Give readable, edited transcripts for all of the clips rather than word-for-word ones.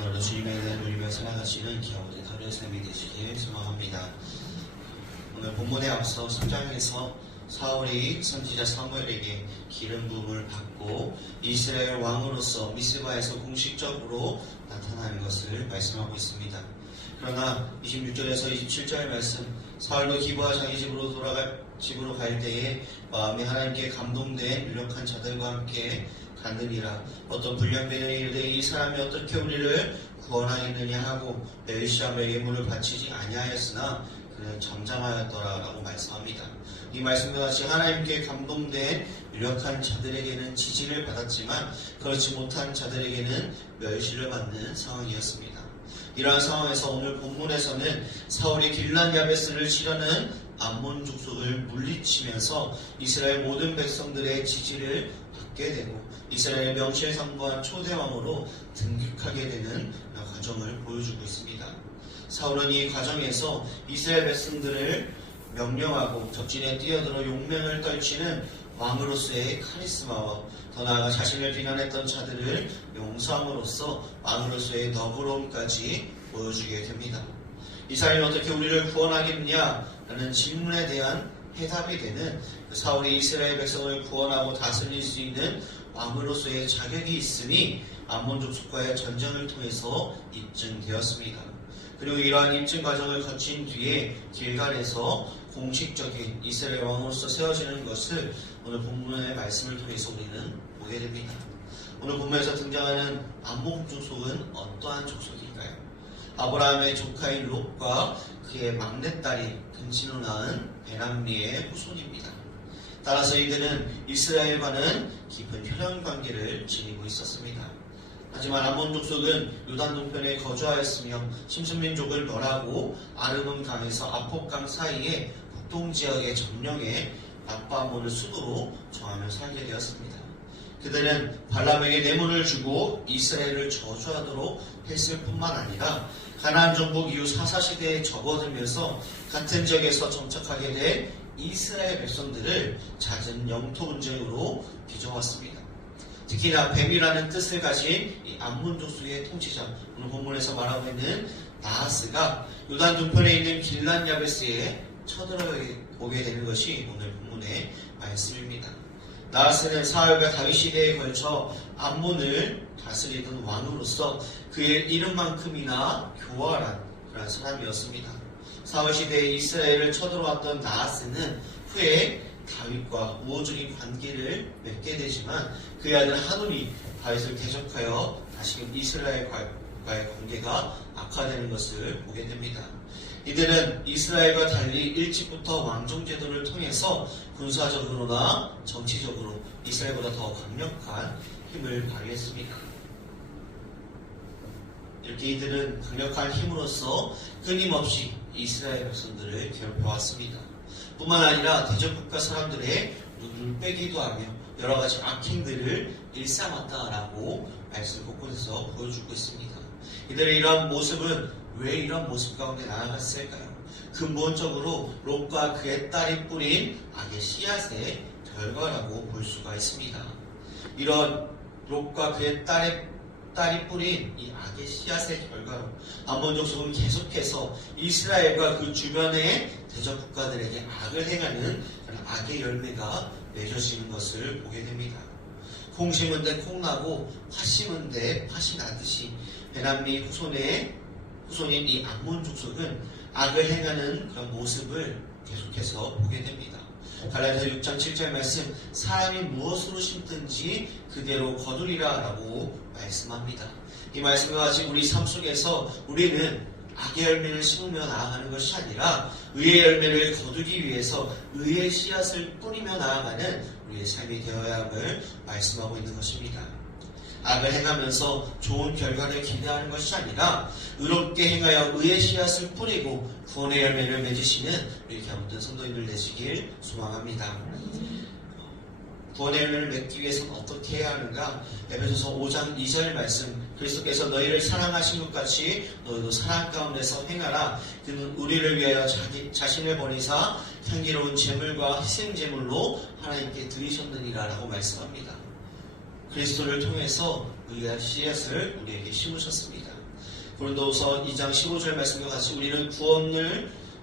오늘도 주님에 대해 누리며 살아가시는 기아버지 하루의 삶이 되시길 소망합니다. 오늘 본문에 앞서 3장에서 사울이 선지자 사무엘에게 기름 부음을 받고 이스라엘 왕으로서 미스바에서 공식적으로 나타나는 것을 말씀하고 있습니다. 그러나 26절에서 27절 말씀, 사울도 기브아 자기 집으로 갈 때에 마음이 하나님께 감동된 유력한 자들과 함께 갔느니라. 어떤 불량배는 이르되 이 사람이 어떻게 우리를 구원하겠느냐 하고 멸시하며 예물을 바치지 아니하였으나 그는 잠잠하였더라 라고 말씀합니다. 이 말씀과 같이 하나님께 감동된 유력한 자들에게는 지지를 받았지만 그렇지 못한 자들에게는 멸시를 받는 상황이었습니다. 이러한 상황에서 오늘 본문에서는 사울이 길랏 야베스를 치려는 암몬 족속을 물리치면서 이스라엘 모든 백성들의 지지를 받게 되고 이스라엘의 명실상부한 초대왕으로 등극하게 되는 과정을 보여주고 있습니다. 사울은 이 과정에서 이스라엘 백성들을 명령하고 적진에 뛰어들어 용맹을 떨치는 왕으로서의 카리스마와 더 나아가 자신을 비난했던 자들을 용서함으로써 왕으로서의 너그러움까지 보여주게 됩니다. 이스라엘은 어떻게 우리를 구원하겠느냐라는 질문에 대한 해답이 되는 사울이 이스라엘 백성을 구원하고 다스릴 수 있는 왕으로서의 자격이 있음이 암몬 족속과의 전쟁을 통해서 입증되었습니다. 그리고 이러한 입증 과정을 거친 뒤에 길갈에서 공식적인 이스라엘 왕으로서 세워지는 것을 오늘 본문의 말씀을 통해서 우리는 보게 됩니다. 오늘 본문에서 등장하는 암몬 족속은 어떠한 족속일까요? 아브라함의 조카인 롯과 그의 막내딸이 근친으로 낳은 베람리의 후손입니다. 따라서 이들은 이스라엘과는 깊은 혈연관계를 지니고 있었습니다. 하지만 암몬 족속은 요단 동편에 거주하였으며 심슨민족을 멸하고 아르논 강에서 아폭강 사이에 북동지역의 점령해 남부암몬을 수도로 정하며 살게 되었습니다. 그들은 발람에게 뇌물을 주고 이스라엘을 저주하도록 했을 뿐만 아니라 가나안 정복 이후 사사시대에 접어들면서 같은 지역에서 정착하게 된 이스라엘 백성들을 잦은 영토 분쟁으로 빚어왔습니다. 특히나 뱀이라는 뜻을 가진 이 암몬 족속의 통치자, 오늘 본문에서 말하고 있는 나하스가 요단 동편에 있는 길랏 야베스에 쳐들어오게 되는 것이 오늘 본문의 말씀입니다. 나하스는 사울과 다윗 시대에 걸쳐 암몬을 다스리던 왕으로서 그의 이름만큼이나 교활한 그런 사람이었습니다. 사울 시대에 이스라엘을 쳐들어왔던 나하스는 후에 다윗과 우호적인 관계를 맺게 되지만 그의 아들 하논이 다윗을 대적하여 다시금 이스라엘과의 관계가 악화되는 것을 보게 됩니다. 이들은 이스라엘과 달리 일찍부터 왕정제도를 통해서 군사적으로나 정치적으로 이스라엘보다 더 강력한 힘을 발휘했습니다. 이렇게 이들은 강력한 힘으로써 끊임없이 이스라엘 백성들을 괴롭혀왔습니다. 뿐만 아니라 대적국가 사람들의 눈을 빼기도 하며 여러가지 악행들을 일삼았다라고 말씀 곳곳에서 보여주고 있습니다. 이들의 이러한 모습은 왜 이런 모습 가운데 나아갔을까요? 근본적으로 롯과 그의 딸이 뿌린 악의 씨앗의 결과라고 볼 수가 있습니다. 이런 롯과 그의 딸이 뿌린 이 악의 씨앗의 결과로 암몬 족속은 계속해서 이스라엘과 그 주변의 대적 국가들에게 악을 행하는 그런 악의 열매가 맺어지는 것을 보게 됩니다. 콩 심은 데 콩 나고 팥 심은 데 팥이 나듯이 베람리 후손인 이 암몬 족속은 악을 행하는 그런 모습을 계속해서 보게 됩니다. 갈라디아 6장 7절 말씀, 사람이 무엇으로 심든지 그대로 거두리라 라고 말씀합니다. 이 말씀과 같이 우리 삶 속에서 우리는 악의 열매를 심으며 나아가는 것이 아니라 의의 열매를 거두기 위해서 의의 씨앗을 뿌리며 나아가는 우리의 삶이 되어야 함을 말씀하고 있는 것입니다. 악을 행하면서 좋은 결과를 기대하는 것이 아니라 의롭게 행하여 의의 씨앗을 뿌리고 구원의 열매를 맺으시는 우리 모든 성도님들 되시길 소망합니다. 구원의 열매를 맺기 위해서는 어떻게 해야 하는가? 에베소서 5장 2절 말씀, 그리스도께서 너희를 사랑하신 것 같이 너희도 사랑 가운데서 행하라. 그는 우리를 위하여 자신을 버리사 향기로운 제물과 희생제물로 하나님께 드리셨느니라 라고 말씀합니다. 그리스도를 통해서 의의 씨앗을 우리에게 심으셨습니다. 고린도후서 2장 15절 말씀과 같이 우리는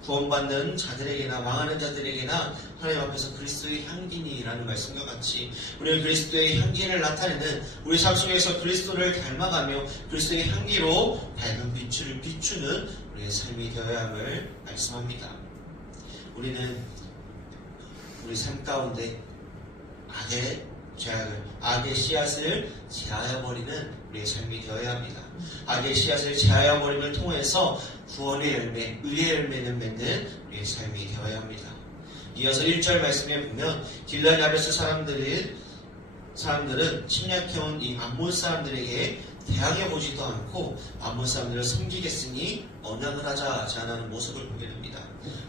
구원받는 자들에게나 망하는 자들에게나 하나님 앞에서 그리스도의 향기니라는 말씀과 같이 우리는 그리스도의 향기를 나타내는 우리 삶 속에서 그리스도를 닮아가며 그리스도의 향기로 밝은 빛을 비추는 우리의 삶이 되어야 함을 말씀합니다. 우리는 우리 삶 가운데 악의 씨앗을 제하여버리는 우리의 삶이 되어야 합니다. 악의 씨앗을 제하여버림을 통해서 구원의 열매, 의의 열매는 맺는 우리의 삶이 되어야 합니다. 이어서 1절 말씀에 보면 길르앗 야베스 사람들은 침략해온 이 암몬 사람들에게 대항해보지도 않고 암몬 사람들을 섬기겠으니 언약을 하자 제안하는 모습을 보게 됩니다.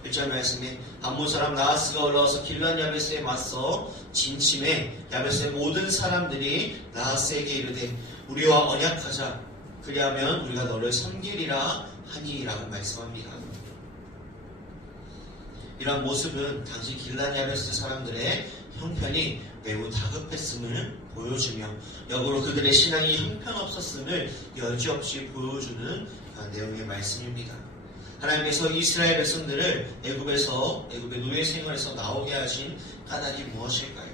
1절 말씀에 암몬 사람 나하스가 올라와서 길르앗 야베스에 맞서 진침해 야베스의 모든 사람들이 나하스에게 이르되 우리와 언약하자 그리하면 우리가 너를 섬기리라 하니라고 말씀합니다. 이러한 모습은 당시 길르앗 야베스 사람들의 형편이 매우 다급했음을 보여주며 역으로 그들의 신앙이 형편없었음을 여지없이 보여주는 내용의 말씀입니다. 하나님께서 이스라엘 백성들을 애굽의 노예 생활에서 나오게 하신 까닭이 무엇일까요?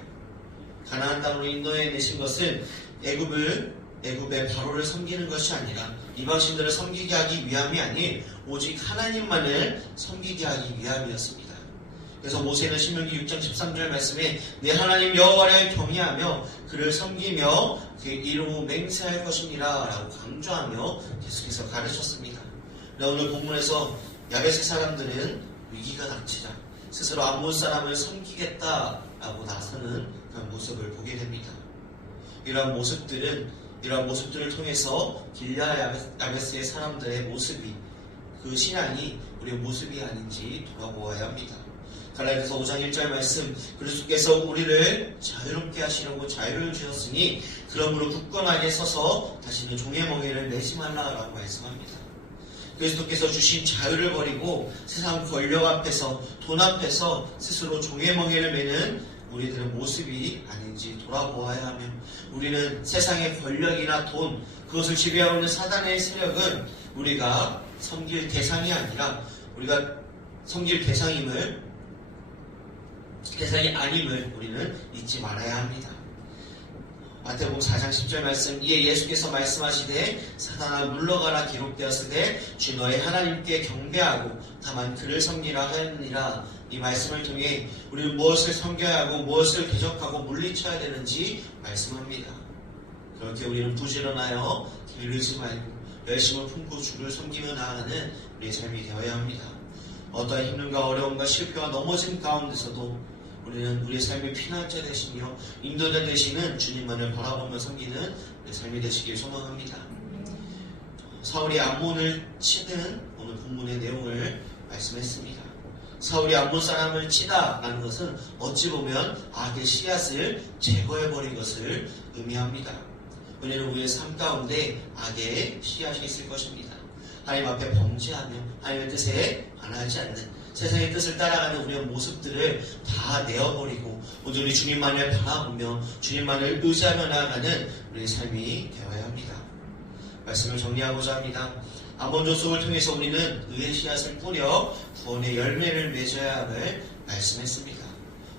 가나안 땅으로 인도해내신 것은 애굽의 바로를 섬기는 것이 아니라 이방신들을 섬기게 하기 위함이 아닌 오직 하나님만을 섬기게 하기 위함이었습니다. 그래서 모세는 신명기 6장 13절 말씀에 내 하나님 여호와를 경외하며 그를 섬기며 그의 이름으로 맹세할 것이니라 라고 강조하며 계속해서 가르쳤습니다. 오늘 본문에서 야베스 사람들은 위기가 닥치자 스스로 암몬 사람을 섬기겠다라고 나서는 그런 모습을 보게 됩니다. 이러한 모습들을 통해서 길르앗 야베스의 사람들의 모습이 그 신앙이 우리의 모습이 아닌지 돌아보아야 합니다. 갈라디아서 5장 1절 말씀 그리스도께서 우리를 자유롭게 하시려고 자유를 주셨으니 그러므로 굳건하게 서서 다시는 종의 멍에를 매지 말라라고 말씀합니다. 그리스도께서 주신 자유를 버리고 세상 권력 앞에서 돈 앞에서 스스로 종의 멍에를 매는 우리들의 모습이 아닌지 돌아보아야 하며 우리는 세상의 권력이나 돈 그것을 지배하고 있는 사단의 세력은 우리가 섬길 대상이 아니라 우리가 섬길 대상이 아님을 우리는 잊지 말아야 합니다. 마태복음 4장 10절 말씀 이에 예수께서 말씀하시되 사단아 물러가라 기록되었으되 주 너의 하나님께 경배하고 다만 그를 섬기라 하였느니라. 이 말씀을 통해 우리는 무엇을 섬겨야 하고 무엇을 대적하고 물리쳐야 되는지 말씀합니다. 그렇게 우리는 부지런하여 게으르지 말고 열심을 품고 주를 섬기며 나아가는 우리의 삶이 되어야 합니다. 어떠한 힘듦과 어려움과 실패와 넘어짐 가운데서도 우리는 우리의 삶의 피난처 되시며 인도자 되시는 주님만을 바라보며 섬기는 우리의 삶이 되시길 소망합니다. 사울이 암몬을 치는 오늘 본문의 내용을 말씀했습니다. 사울이 암몬 사람을 치다라는 것은 어찌 보면 악의 씨앗을 제거해버린 것을 의미합니다. 우리는 우리의 삶 가운데 악의 씨앗이 있을 것입니다. 하나님 앞에 범죄하며 하나님의 뜻에 반하지 않는 세상의 뜻을 따라가는 우리의 모습들을 다 내어버리고 온전히 주님만을 바라보며 주님만을 의지하며 나아가는 우리의 삶이 되어야 합니다. 말씀을 정리하고자 합니다. 암몬 족속을 통해서 우리는 의의 씨앗을 뿌려 구원의 열매를 맺어야 함을 말씀했습니다.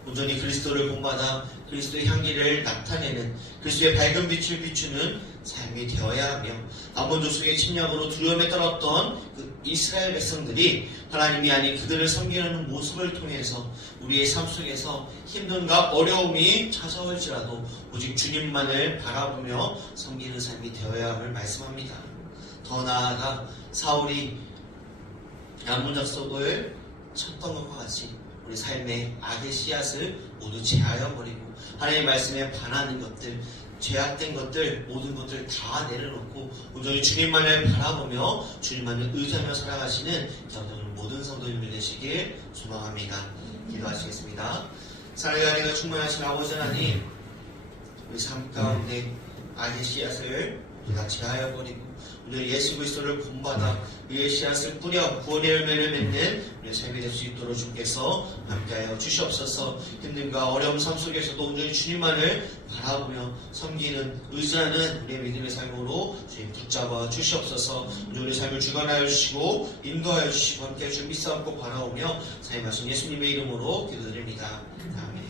온전히 그리스도를 본받아 그리스도의 향기를 나타내는 그리스도의 밝은 빛을 비추는 삶이 되어야 하며 암몬 족속의 침략으로 두려움에 떨었던 그 이스라엘 백성들이 하나님이 아닌 그들을 섬기는 모습을 통해서 우리의 삶 속에서 힘듦과 어려움이 찾아올지라도 오직 주님만을 바라보며 섬기는 삶이 되어야 함을 말씀합니다. 더 나아가 사울이 암몬 족속을 쳤던 것과 같이 우리 삶의 악의 씨앗을 모두 제하여버리고 하나님의 말씀에 반하는 것들, 죄악된 것들, 모든 것들 다 내려놓고 온전히 주님만을 바라보며 주님만을 의지하며 살아가시는 저는 모든 성도님들 되시길 소망합니다. 기도하시겠습니다. 사랑의 은혜가 충만하신 아버지 하나님, 우리 삶 가운데 악의 씨앗을 우리가 제하여 버리고 오늘 예수 그리스도를 본받아 그의 씨앗을 뿌려 구원의 열매를 맺는 우리의 삶이 될 수 있도록 주께서 함께하여 주시옵소서. 힘듦과 어려움 삶 속에서도 온전히 주님만을 바라보며 섬기는 의지하는 우리의 믿음의 삶으로 주님 붙잡아 주시옵소서. 우리 삶을 주관하여 주시고 인도하여 주시고 함께해 주신 믿사옵고 바라오며 사임하신 예수님의 이름으로 기도드립니다. 아멘.